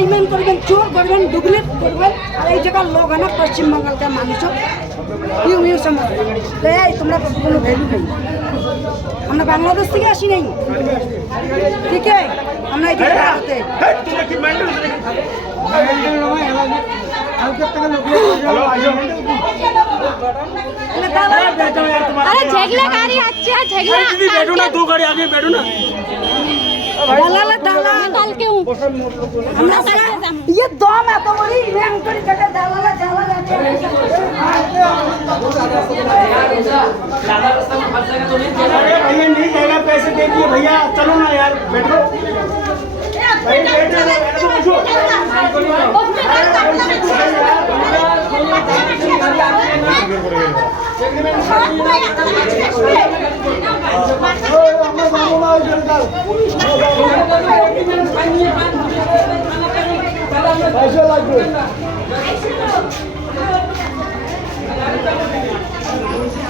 বেইমান করবেন, চোর করবেন, ডুপ্লিকেট করবেন। আর এই জায়গার লোক হয় না পশ্চিমবঙ্গের মানুষও ইউ সমাজ। এই তোমরা কোনো ভ্যালু নেই। আমরা বাংলাদেশ থেকে আসি নাই, ঠিক আছে? আমরা এই ভারতে अरे झगड़ा गाड़ी अच्छी है, झगड़ा दीदी बैठो ना, 2 गाड़ी आगे बैठो ना। দালাল দালাল निकाल के हूँ আমরা ये दम এত বড় ইভেন্ট করে টাকা দালাল দালাল আছে। अरे भैया नहीं जाएगा, पैसे दे दिए भैया, चलो ना यार, बैठो। भाई बैठो ना, ऐसा पूछो। पैसे लागবে।